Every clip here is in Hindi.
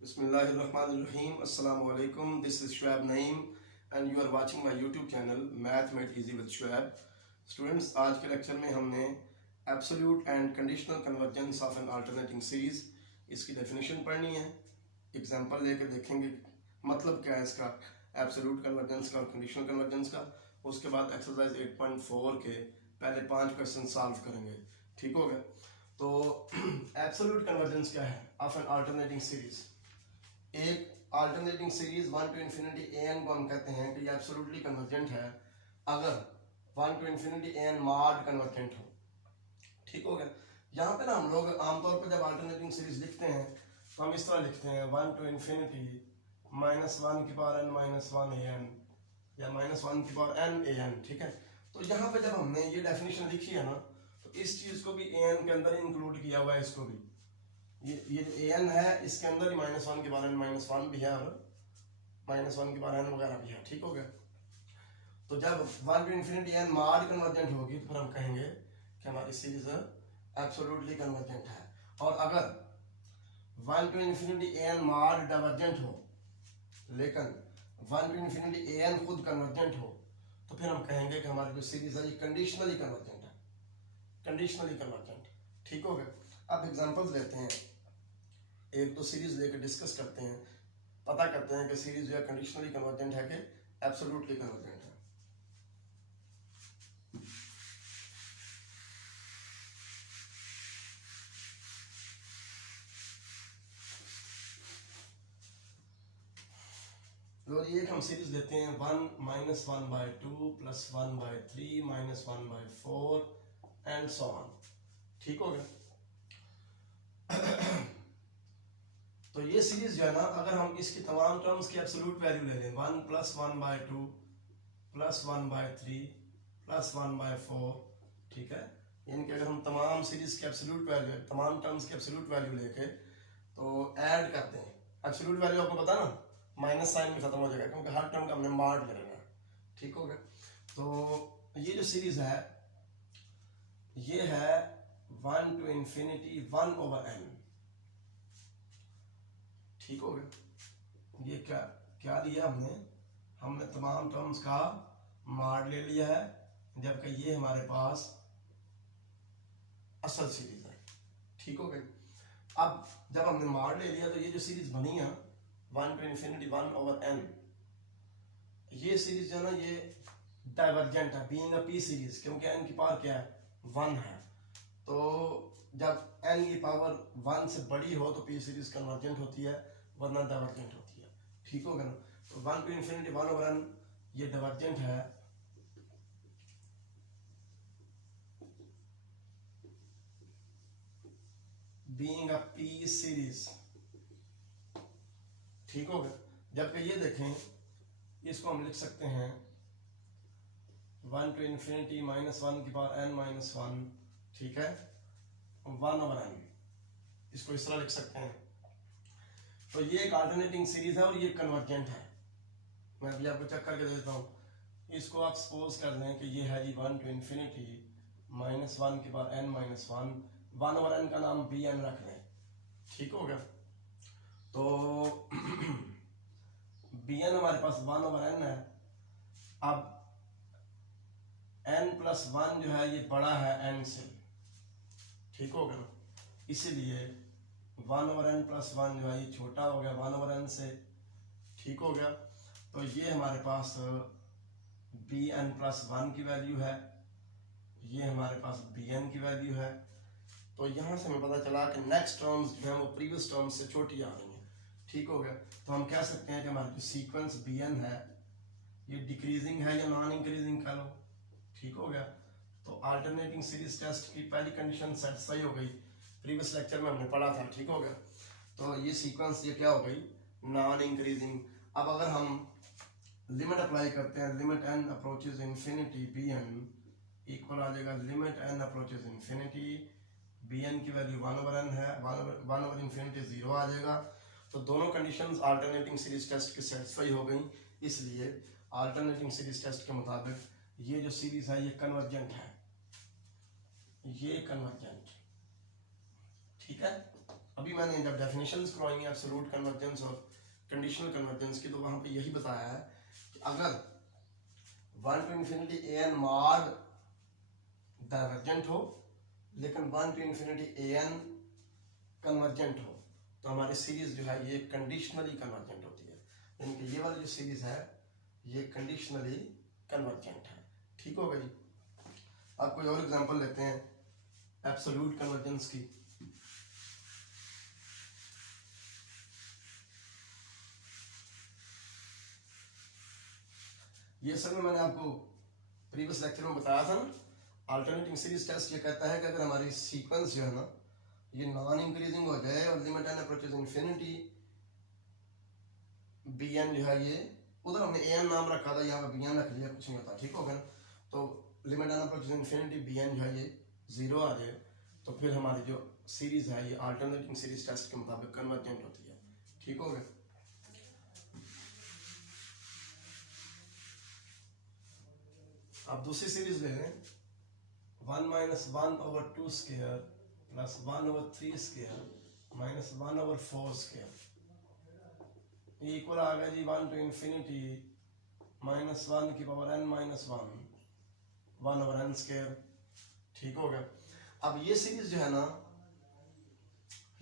Bismillahirrahmanirrahim. Assalamu alaikum. This is Shoaib Naeem and you are watching my YouTube channel Math Made Easy with Shoaib. Students, आज के लेक्चर में हमने absolute and conditional convergence of N alternating series इसकी डेफिनेशन पढ़नी है। एग्जांपल लेके देखेंगे मतलब क्या है इसका, एब्सोल्यूट कन्वर्जेंस का और कंडीशनल कन्वर्जेंस का। उसके बाद एक्सरसाइज 8.4 के पहले 5 क्वेश्चन सॉल्व करेंगे। ठीक हो गया? तो एब्सोल्यूट कन्वर्जेंस क्या है ऑफ एन अल्टरनेटिंग सीरीज। एक alternating series 1 to infinity an को हम कहते हैं कि ये एब्सोल्युटली कन्वर्जेंट है अगर 1 to infinity an mod convergent हो। ठीक हो गया? यहाँ पे ना हम लोग आमतौर पर जब अल्टरनेटिंग सीरीज लिखते हैं तो हम इस तरह लिखते हैं 1 to infinity -1 की पावर n -1 an या -1 की पावर n an। ठीक है? तो यहाँ पे जब हमने ये डेफिनेशन लिखी है ना तो इस चीज को भी an के अंदर इंक्लूड किया हुआ है। इसको भी ये जो an है इसके अंदर ही -1 के बारे में -1 भी है और -1 के बारे में वगैरह भी है। ठीक हो गया? तो जब 1 to infinity n mod convergent होगी तो फिर हम कहेंगे कि हमारी सीरीज एब्सोल्युटली कन्वर्जेंट है। और अगर 1 to infinity an mod divergent हो लेकिन 1 to infinity an खुद कन्वर्जेंट हो तो फिर हम कहेंगे कि हमारी जो सीरीज है ये कंडीशनली कन्वर्जेंट है, कंडीशनली कन्वर्जेंट। ठीक हो गया? अब एग्जांपल्स लेते हैं, एक दो सीरीज लेकर डिस्कस करते हैं, पता करते हैं कि सीरीज जो है कंडीशनली कन्वर्जेंट है कि एब्सोल्युटली कन्वर्जेंट है। लो ये हम सीरीज लेते हैं 1 -1/2 + 1/3 -1/4 एंड सो ऑन। ठीक हो गया? तो ये सीरीज जो है ना अगर हम इसकी तमाम टर्म्स की एब्सोल्यूट वैल्यू ले लें 1 + 1/2 + 1/3 + 1/4, ठीक है, यानी कि अगर हम तमाम सीरीज की एब्सोल्यूट वैल्यू, तमाम टर्म्स की एब्सोल्यूट वैल्यू लेके तो ऐड करते हैं, एब्सोल्यूट वैल्यू आपको पता ना माइनस साइन में खत्म हो जाएगा क्योंकि हर टर्म का हमने मॉड ले लेना है। ठीक हो गया? तो ये जो सीरीज है ये है 1 to infinity 1/n। ठीक हो गया? ये क्या क्या लिया हमने तमाम टर्म्स का मॉड ले लिया है जबकि ये हमारे पास असल सीरीज है। ठीक हो गया? अब जब हमने मॉड ले लिया तो ये जो सीरीज बनी है 1 to infinity 1/n, ये सीरीज जो है ना ये डाइवर्जेंट है बीइंग अ पी सीरीज, क्योंकि n की पावर क्या है 1 है। तो जब n की पावर 1 से बड़ी हो तो पी सीरीज कन्वर्जेंट होती है वरना डाइवर्जेंट होती है। ठीक हो गया ना? तो 1 to infinity 1/n ये डाइवर्जेंट है बीइंग अ पी सीरीज। ठीक हो गया? जबकि ये देखें इसको हम लिख सकते हैं 1 to infinity -1 की पावर n -1, ठीक है, 1/n, इसको इस तरह लिख सकते हैं। तो ये एक अल्टरनेटिंग सीरीज है और ये कन्वर्जेंट है। मैं अभी आपको चेक करके दे देता हूँ। इसको आप सपोज कर लें कि ये है जी 1 to infinity -1 की पावर n -1, 1/n का नाम bn रख लें। ठीक हो गया? तो bn हमारे पास 1/n है। अब n + 1 जो है ये बड़ा है n से। ठीक हो गया? इसीलिए 1/n + 1 जो है ये छोटा हो गया 1/n से। ठीक हो गया? तो ये हमारे पास bn + 1 की वैल्यू है, ये हमारे पास bn की वैल्यू है। तो यहाँ से हमें पता चला कि नेक्स्ट टर्म्स जो है वो प्रीवियस टर्म्स से छोटी आ रही हैं। ठीक हो गया? तो हम कह सकते हैं कि हमारा जो सीक्वेंस bn है ये डिक्रीजिंग है या नॉन इंक्रीजिंग कह लो। ठीक हो गया? तो अल्टरनेटिंग सीरीज टेस्ट की पहली कंडीशन सेटिस्फाई हो गई, प्रीवियस लेक्चर में हमने पढ़ा था। ठीक हो गया? तो ये सीक्वेंस ये क्या हो गई, नॉन इंक्रीजिंग। अब अगर हम लिमिट अप्लाई करते हैं, limit n approaches infinity bn equal आ जाएगा limit n approaches infinity, bn की वैल्यू 1/n है, 1/infinity 0 आ जाएगा। तो दोनों कंडीशंस अल्टरनेटिंग सीरीज टेस्ट की सेटिस्फाई हो गई। इसलिए अल्टरनेटिंग सीरीज टेस्ट के मुताबिक ये जो सीरीज है ये कन्वर्जेंट है, ये कन्वर्जेंट। ठीक है? अभी मैंने जब डेफिनेशंस करवाई हैं एब्सोल्यूट कन्वर्जेंस और कंडीशनल कन्वर्जेंस की, तो वहाँ पे यही बताया है कि अगर 1 to infinity an mod divergent हो लेकिन 1 to infinity an कन्वर्जेंट हो, तो हमारी सीरीज जो है ये कंडीशनली कन्वर्जेंट होती है। यानी कि ये वाली जो सीरीज है ये कंडीशनली कन्वर्जेंट है। ठीक होगा जी। अब कोई और एग्जांपल लेते हैं एब्सोल्यूट कन्वर्जेंस की। ये सब में मैंने आपको प्रीवियस लेक्चर में बताया था ना, अल्टरनेटिंग सीरीज टेस्ट ये कहता है कि अगर हमारी सीक्वेंस जो है ना ये नॉन इंक्रीजिंग हो जाए और limit n approaches infinity, b n जो है ये, उधर हमने ए एन नाम रखा था, यहाँ पे बी एन रख लिया, कुछ नहीं होता। ठीक हो गया। तो limit n approaches infinity b n जो है ये 0 आ जाए, तो फिर हमारी जो सीरीज है ये अल्टरनेटिंग सीरीज टेस्ट के मुताबिक कन्वर्जेंट होती है। ठीक हो गया। अब दूसरी सीरीज ले लें, 1 minus 1 over 2 square plus 1 over 3 square minus 1 over 4 square equal आ गया जी 1 to infinity minus 1 की power n minus 1 over n square। ठीक हो गया। अब ये सीरीज जो है ना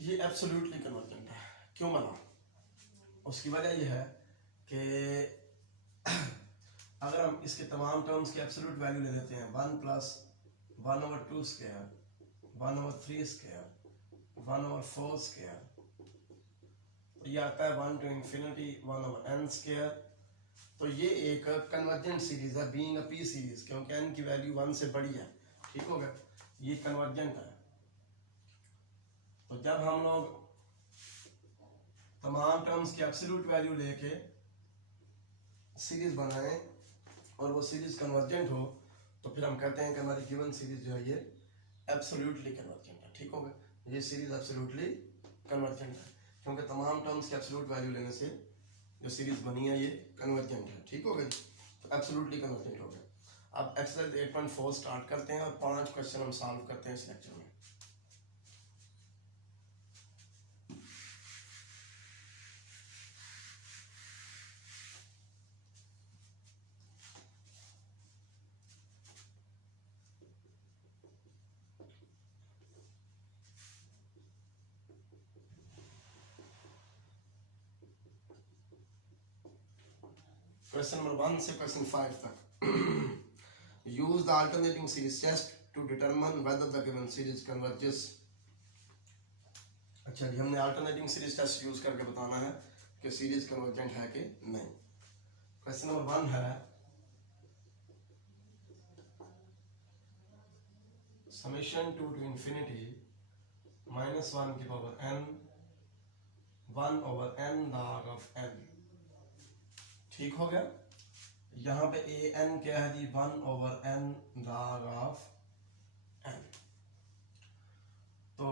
ये एब्सोल्युटली कन्वर्जेंट है। क्यों बना? उसकी वजह यह है कि अगर हम इसके तमाम टर्म्स की एब्सोल्यूट वैल्यू ले लेते हैं, 1 plus 1 over 2 square, 1 over 3 square, 1 over 4 square, तो ये आता है 1 to infinity 1 over n square। तो ये एक कन्वर्जेंट सीरीज है, बीइंग अ पी सीरीज, क्योंकि n की वैल्यू 1 से बड़ी है। ठीक हो गया। ये कन्वर्जेंट है। तो जब हम लोग तमाम टर्म्स की एब्सोल्यूट वैल्यू लेके सीरीज बनाएं और वो सीरीज कन्वर्जेंट हो, तो फिर हम कहते हैं कि हमारी गिवन सीरीज जो है ये एब्सोल्युटली कन्वर्जेंट है। ठीक हो गया। ये सीरीज एब्सोल्युटली कन्वर्जेंट है क्योंकि तमाम टर्म्स की एब्सोल्यूट वैल्यू लेने से जो सीरीज बनी है ये कन्वर्जेंट है। ठीक हो गया। तो एब्सोल्युटली कन्वर्जेंट हो गया। अब एक्सरसाइज 8.4 स्टार्ट करते हैं और 5 क्वेश्चन हम सॉल्व करते हैं इस लेक्चर में। क्वेश्चन नंबर 1 से क्वेश्चन 5 तक। Use the alternating series test to determine whether the given series converges. अच्छा जी, हमने अल्टरनेटिंग सीरीज टेस्ट यूज करके बताना है कि सीरीज कन्वर्जेंट है कि नहीं। क्वेश्चन नंबर 1 है समेशन 2 to infinity minus 1 की power n 1 over n log of n। ठीक हो गया। यहाँ पे ए एन क्या है g, 1 over n log of n। तो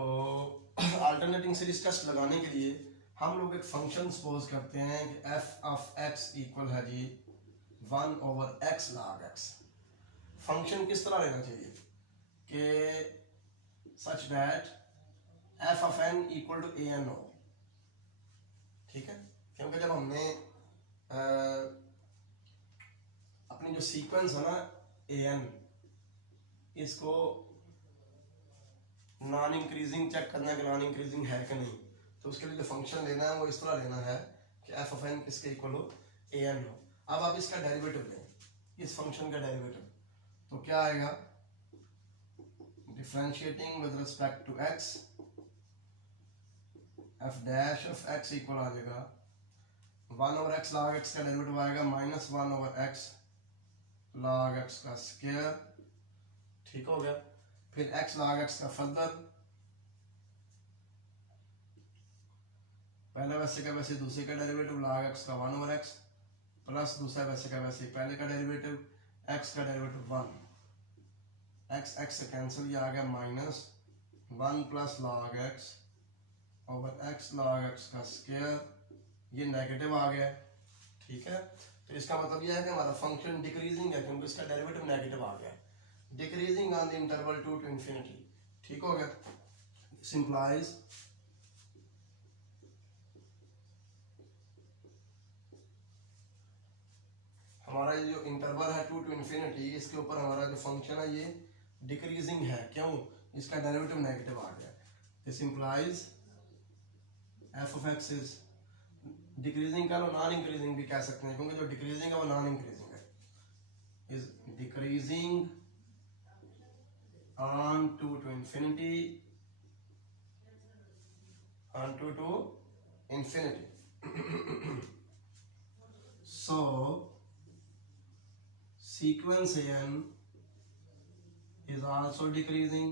अल्टरनेटिंग सीरीज टेस्ट लगाने के लिए हम लोग एक फंक्शन सपोज करते हैं कि f of x इक्वल है g 1 over x log x। Function किस तरह लेना चाहिए कि such that f of n equal to a n हो। ठीक है। क्योंकि जब हमने अपनी जो सीक्वेंस है ना ए एन, इसको नॉन इंक्रीजिंग चेक करना है कि नॉन इंक्रीजिंग है कि नहीं, तो उसके लिए जो फंक्शन लेना है वो इस तरह लेना है कि एफ ऑफ एन किसके इक्वल हो, ए एन हो। अब आप इसका डेरिवेटिव लें, इस फंक्शन का डेरिवेटिव, तो क्या आएगा, differentiating with respect to x, f dash of x equal आ जाएगा 1 over x log x का डेरिवेटिव आएगा minus 1 over x log x का स्क्वायर। ठीक हो गया। फिर x log x का फर्दर, पहला वैसे का वैसे दूसरे का डेरिवेटिव log x का 1 over x प्लस दूसरा वैसे का वैसे पहले का डेरिवेटिव x का डेरिवेटिव 1, x x से कैंसिल, ये आ गया minus 1 plus log x over x log x का स्क्वायर, ये नेगेटिव आ गया। ठीक है। तो इसका मतलब यह है कि हमारा फंक्शन डिक्रीजिंग है क्योंकि इसका डेरिवेटिव नेगेटिव आ गया, decreasing on the interval 2 to infinity। ठीक हो गया। सिंप्लाइज हमारा ये जो इंटरवल है 2 to infinity, इसके ऊपर हमारा जो फंक्शन है ये डिक्रीजिंग है। क्यों? इसका डेरिवेटिव नेगेटिव आ गया। This implies F of x is decreasing का नॉन इंक्रीजिंग भी कह सकते हैं, क्योंकि जो डिक्रीजिंग है वो नॉन इंक्रीजिंग है। Is decreasing on to infinity, on to infinity. So sequence n is also decreasing.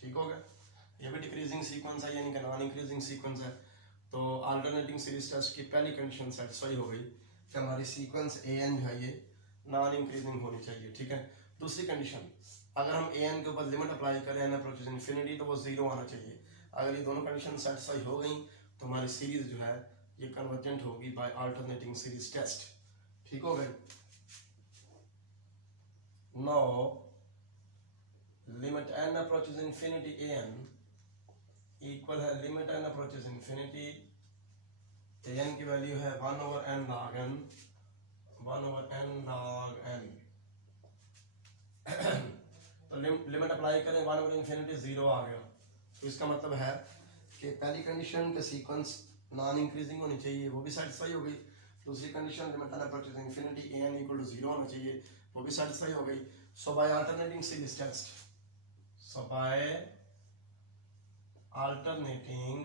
ठीक हो गया? ये भी डिक्रीजिंग सीक्वेंस है, यानी कि नॉन इंक्रीजिंग सीक्वेंस है। तो अल्टरनेटिंग सीरीज टेस्ट की पहली कंडीशन सेटिस्फाई हो गई कि हमारी सीक्वेंस ए एन जो है ये नॉन इंक्रीजिंग होनी चाहिए। ठीक है। दूसरी कंडीशन, अगर हम ए एन के ऊपर लिमिट अप्लाई करें एन अप्रोचेस इन्फिनिटी, तो वो जीरो आना चाहिए। अगर ये दोनों कंडीशन सेटिस्फाई हो गई तो हमारी सीरीज जो है ये कन्वर्जेंट होगी बाय अल्टरनेटिंग सीरीज टेस्ट। ठीक हो गई? No limit n approaches infinity a n equal है limit n approaches infinity, a n की वैल्यू है 1/n log n, 1/n log n। तो लिमिट अप्लाई करें 1/infinity 0 आ गया। तो इसका मतलब है कि पहली कंडीशन के सीक्वेंस नॉन इंक्रीजिंग होनी चाहिए, वो भी सेटिस्फाई हो गई। दूसरी condition limit n approaches infinity a n equal to 0 होना चाहिए, वो भी सेटिस्फाई हो गई। So by alternating series test, so by alternating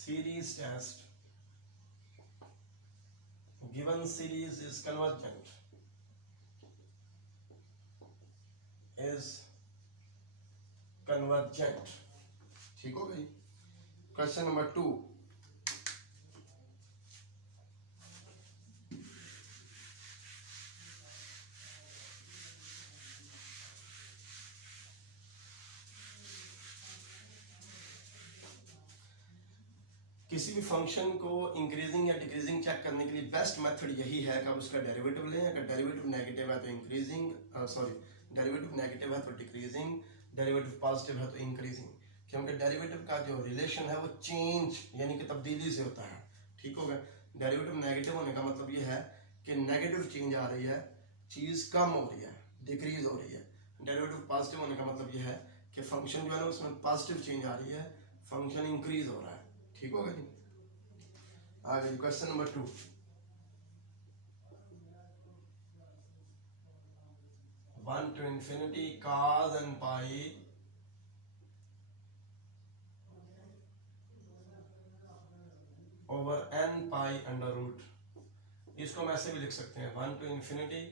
series test, given series is convergent, ठीक हो गई? क्वेश्चन नंबर 2, किसी भी फंक्शन को इंक्रीजिंग या डिक्रीजिंग चेक करने के लिए बेस्ट मेथड यही है कि आप उसका डेरिवेटिव लें। अगर डेरिवेटिव नेगेटिव है तो इंक्रीजिंग, डेरिवेटिव नेगेटिव है तो डिक्रीजिंग, डेरिवेटिव पॉजिटिव है तो इंक्रीजिंग। क्योंकि डेरिवेटिव का जो रिलेशन है वो चेंज यानी कि तब्दीली से होता है। ठीक हो गया? डेरिवेटिव नेगेटिव होने का मतलब ये है कि नेगेटिव चेंज आ रही है, चीज कम हो रही है, डिक्रीज हो रही है। डेरिवेटिव पॉजिटिव होने का मतलब ये है कि फंक्शन जो है ना उसमें पॉजिटिव चेंज आ रही है, फंक्शन इंक्रीज हो रहा है। ठीक होगा जी? आगे question number 2, one to infinity cos n pi over n pi under root. इसको हम ऐसे भी लिख सकते हैं, 1 to infinity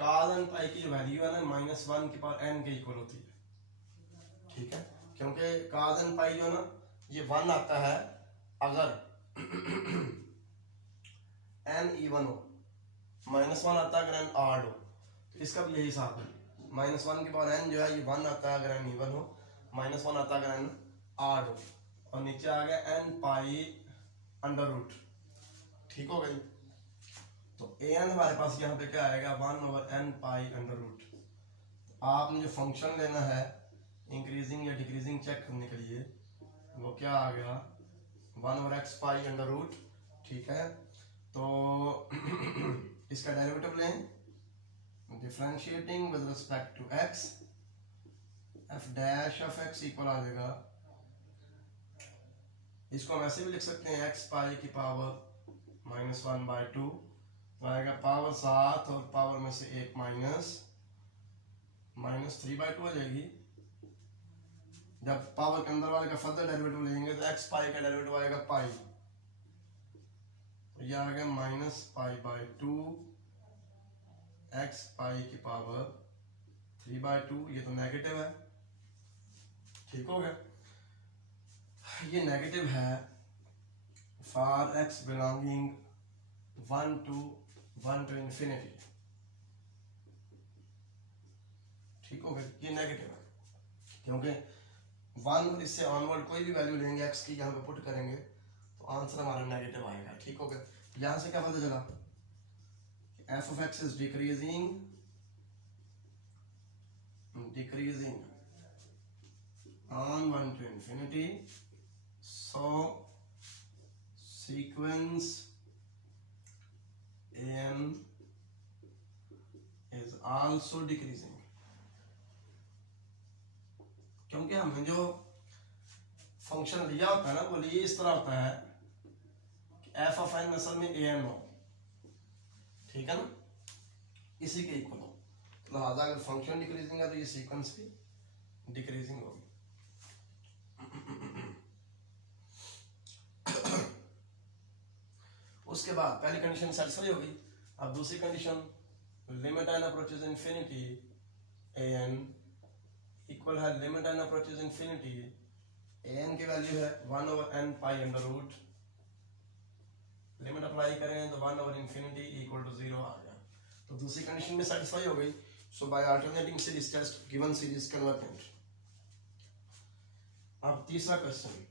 cos n pi की जो वैल्यू है ना -1 की पावर n के इक्वल होती है। ठीक है? क्योंकि cos n पाई जो है ना ये 1 आता है अगर n इवन हो, -1 आता है अगर n ऑड हो। तो इसका भी यही हिसाब है, -1 की पावर n जो है ये 1 आता है अगर n इवन हो, -1 आता है अगर n ऑड हो, और नीचे आ गया n पाई अंडर रूट। ठीक हो गई? तो an हमारे पास यहाँ पे क्या आएगा, 1/n पाई अंडर रूट। आपने जो फंक्शन लेना है इंक्रीजिंग या डिक्रीजिंग चेक करने के लिए वो क्या आ गया, 1/x पाई अंडर रूट। ठीक है? तो इसका डेरिवेटिव लें, differentiating with respect to x, f dash of x equal आ जाएगा, इसको हम ऐसे भी लिख सकते हैं x पाई की पावर -1/2, तो आएगा पावर 7 और पावर में से एक -3/2 आ जाएगी। जब पावर के अंदर वाले का फर्दर डेरिवेटिव लेंगे तो x पाई का डेरिवेटिव आएगा पाई, तो यह आ गया -π/2 x पाई की पावर 3/2। ये तो नेगेटिव है। ठीक हो गया? ये नेगेटिव है for x belonging 1 to infinity। ठीक हो गया? ये नेगेटिव है क्योंकि 1 और इससे ऑनवर्ड कोई भी वैल्यू लेंगे x की, यहाँ पे पुट करेंगे तो आंसर हमारा नेगेटिव आएगा। ठीक हो गया? यहाँ से क्या पता चला, f of x is decreasing on 1 to infinity so sequence an is also decreasing, क्योंकि हमने जो फंक्शन लिया होता है ना वो लिए इस तरह होता है कि एफ ऑफ एन असल में ए एन हो, ठीक है ना, इसी के इक्वल हो। लिहाजा अगर फंक्शन डिक्रीजिंग है तो ये सीक्वेंस भी डिक्रीजिंग होगी। उसके बाद पहली कंडीशन सेटिस्फाई हो गई। अब दूसरी condition, limit n approaches infinity a n equal है limit n approaches infinity a n की वैल्यू है 1/n pi under root, limit apply करें तो 1/infinity इक्वल टू 0 आ गया। तो दूसरी कंडीशन में सेटिस्फाई हो गई। So by alternating series test given series convergent. अब तीसरा क्वेश्चन,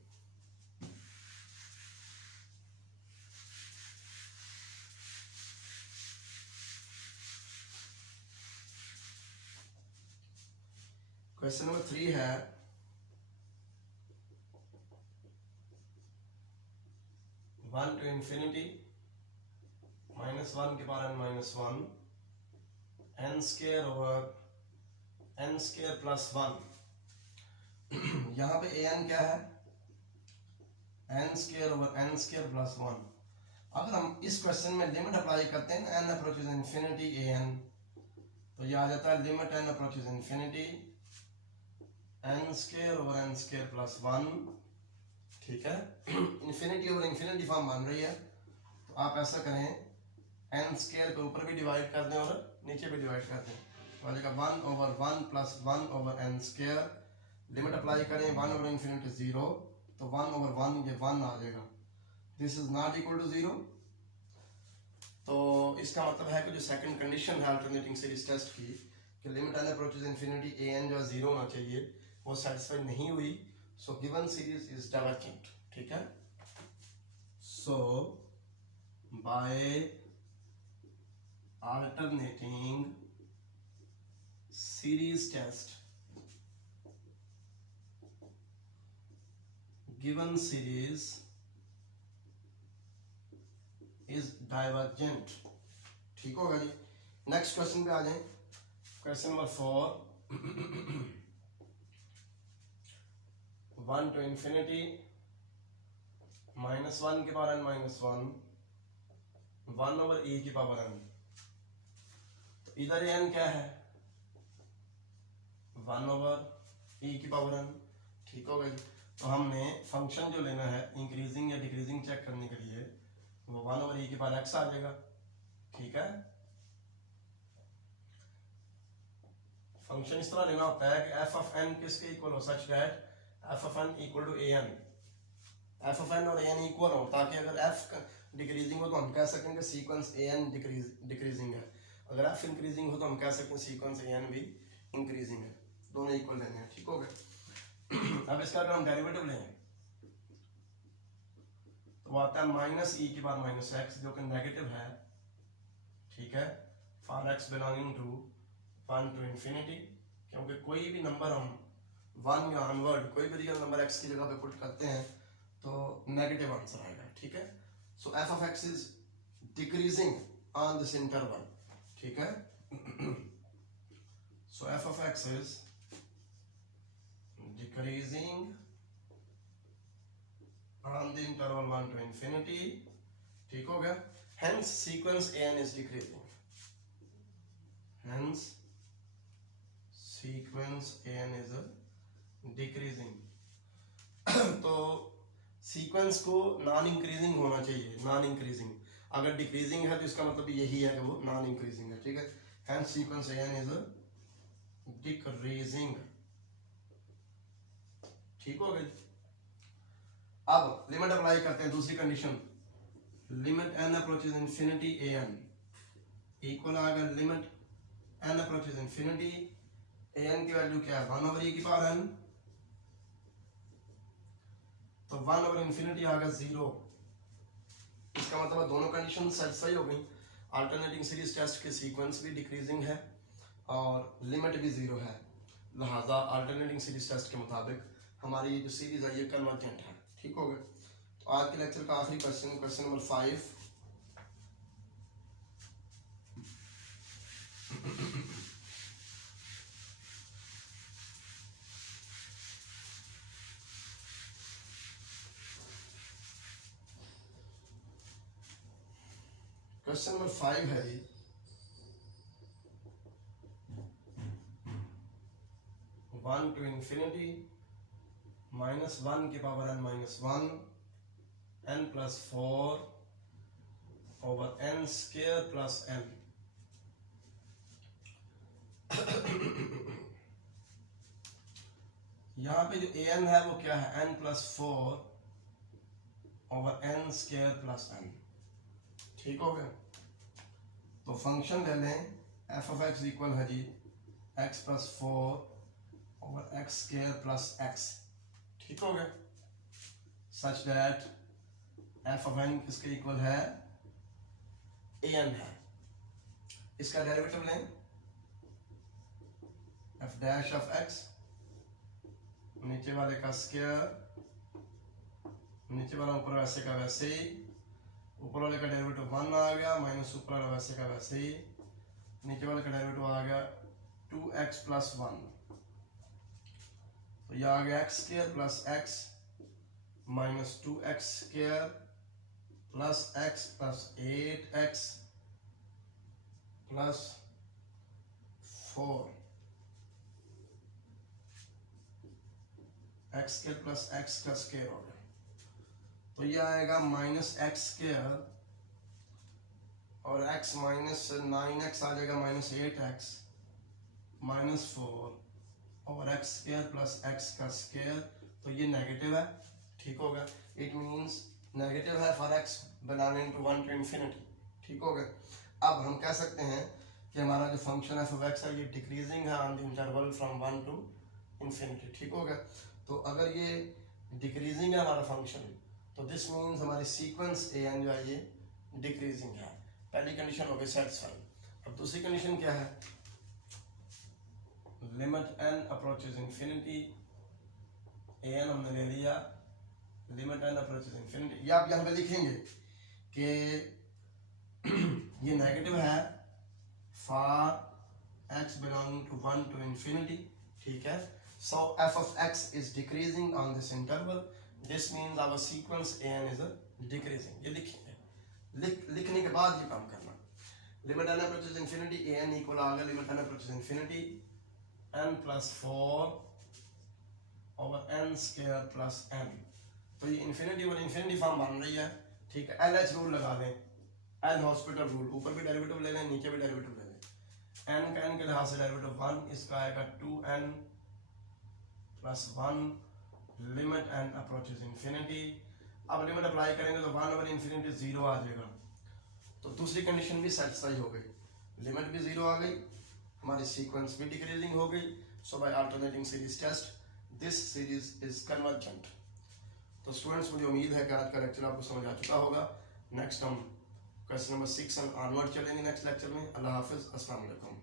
क्वेश्चन नंबर 3 है, वन टू इंफिनिटी -1 के power n -1 n square over n square plus 1। यहाँ पे an क्या है, n square over n square plus 1। अगर हम इस क्वेश्चन में लिमिट अप्लाई करते हैं n अप्रोचेस इन्फिनिटी an, तो ये आ जाता है limit n approaches infinity n square over n square plus 1, ठीक है। इन्फिनिटी ओवर इन्फिनिटी फॉर्म बन रही है, तो आप ऐसा करें n स्क्वायर के ऊपर भी डिवाइड कर दें और नीचे भी डिवाइड कर दें, तो आ जाएगा 1/1 plus 1/n square. Limit apply करें 1/infinity 0, तो 1/1 ये 1 आ जाएगा। This is not equal to 0। तो इसका मतलब है कि जो सेकंड कंडीशन है अल्टरनेटिंग सीरीज टेस्ट की कि limit n approaches infinity an जो 0 होना चाहिए, वो सेटिस्फाई नहीं हुई। So given series is divergent, ठीक है। So by alternating series test given series is divergent, ठीक होगा जी। नेक्स्ट क्वेश्चन पे आ जाएं। क्वेश्चन नंबर 4, 1 to infinity -1 के पावर n -1 1/e की पावर n। इधर n क्या है, 1/e की पावर n, ठीक हो गई। तो हमने फंक्शन जो लेना है इंक्रीजिंग या डिक्रीजिंग चेक करने के लिए, वो 1/e की पावर x आ जाएगा, ठीक है। फंक्शन इस तरह लेना होता है कि f of n किसके इक्वल हो, such that f of n equal to an, f of n और an इक्वल हो, ताकि अगर f डिक्रीजिंग हो तो हम कह सकेंगे सीक्वेंस an डिक्रीजिंग है, अगर f इंक्रीजिंग हो तो हम कह सकते हैं सीक्वेंस an भी इंक्रीजिंग है। दोनों इक्वल लेने हैं, ठीक हो गया। अब इसका अगर हम डेरिवेटिव लें तो आता है -e की पावर -x, जो कि नेगेटिव है, ठीक है, for x belonging to 1 to infinity, क्योंकि कोई भी नंबर हम 1 या ऑनवर्ड कोई भी रियल नंबर x की जगह पे पुट करते हैं तो नेगेटिव आंसर आएगा, ठीक है। सो f of x is decreasing on this interval, ठीक है। सो f of x is decreasing on the interval 1 to infinity, ठीक हो गया। Hence sequence an is decreasing, hence sequence an is decreasing. तो सीक्वेंस को नॉन इंक्रीजिंग होना चाहिए, नॉन इंक्रीजिंग। अगर डिक्रीजिंग है तो इसका मतलब यही है कि वो नॉन इंक्रीजिंग है, ठीक है। Hence sequence an is decreasing, ठीक हो गई। अब लिमिट अप्लाई करते हैं, दूसरी condition, limit n approaches infinity an equal आएगा limit n approaches infinity an की वैल्यू क्या है, 1/e की पावर n, तो 1/infinity आ गया 0। इसका मतलब दोनों कंडीशन सेटिस्फाई हो गई। अल्टरनेटिंग सीरीज टेस्ट के सीक्वेंस भी डिक्रीजिंग है और लिमिट भी 0 है, लिहाजा अल्टरनेटिंग सीरीज टेस्ट के मुताबिक हमारी ये जो सीरीज है ये कन्वर्जेंट है। ठीक हो गया। तो आज के लेक्चर का आखिरी question, question number 5। Question number 5 है जी, one to infinity minus one की power n minus one n plus 4 over n square plus n। यहाँ पे जो an है वो क्या है, n plus 4 over n square plus n। ठीक हो गया। तो फंक्शन ले लें f ऑफ x इक्वल है जी x plus 4 over x square plus x। ठीक हो गया। सच दैट f ऑफ n किसके इक्वल है, an है। इसका डेरिवेटिव लें, f डैश ऑफ x, नीचे वाले का स्क्वायर, नीचे वाला ऊपर वैसे का वैसे ही, ऊपर वाले का डेरिवेटिव 1 आ गया, माइनस ऊपर वाला वैसे का वैसे ही, नीचे वाले का डेरिवेटिव आ गया 2x प्लस 1। तो यह आ गया x square plus x minus 2x square plus x plus 8x plus 4 x square plus x का स्क्वायर हो गया। तो यह आएगा माइनस एक्स स्क्वायर और x माइनस 9x आ जाएगा माइनस 8x माइनस 4 और x स्क्वायर प्लस x का स्क्वायर। तो ये नेगेटिव है। ठीक होगा। इट मींस नेगेटिव है for x belonging to 1 to infinity. ठीक हो गया। अब हम कह सकते हैं कि हमारा जो फंक्शन है f x है ये डिक्रीजिंग है on the interval from 1 to infinity. ठीक हो गया। तो अगर ये डिक्रीजिंग है हमारा फंक्शन, तो दिस मीन्स हमारी सीक्वेंस an जो है ये डिक्रीजिंग है। पहली कंडीशन हो गई सेटिस्फाई। अब दूसरी कंडीशन क्या है, limit n approaches infinity, an हमने ले लिया, लिमिट n अप्रोचेज इंफिनिटी। ये आप यहाँ पे लिखेंगे कि ये नेगेटिव है for x belonging to 1 to infinity. ठीक है। So f of x is decreasing on this interval. This means our sequence an is decreasing. ये लिखेंगे। लिखने के बाद ये काम करना। Limit n approaches infinity, an equal आ गया limit n approaches infinity n plus 4 over n square plus n। तो ये infinity और infinity फॉर्म बन रही है। ठीक है। LH रूल लगा दें, L हॉस्पिटल रूल। ऊपर भी डेरिवेटिव ले लें, नीचे भी डेरिवेटिव ले लें। n का n के लिहाज से डेरिवेटिव 1, इसका आएगा 2n plus 1 limit n approaches infinity. अब लिमिट अप्लाई करेंगे तो 1 ओवर इंफिनिटी 0 आ जाएगा। तो दूसरी कंडीशन भी सेटिस्फाई हो गई, लिमिट भी 0 आ गई, हमारी सीक्वेंस भी डिक्रीजिंग हो गई। So by alternating series test this series is convergent. तो स्टूडेंट्स मुझे उम्मीद है कि आज का लेक्चर आपको समझ आ चुका होगा। नेक्स्ट हम क्वेश्चन नंबर 6 ऑनवर्ड चलेंगे नेक्स्ट लेक्चर में। अल्लाह हाफिज, अस्सलाम वालेकुम।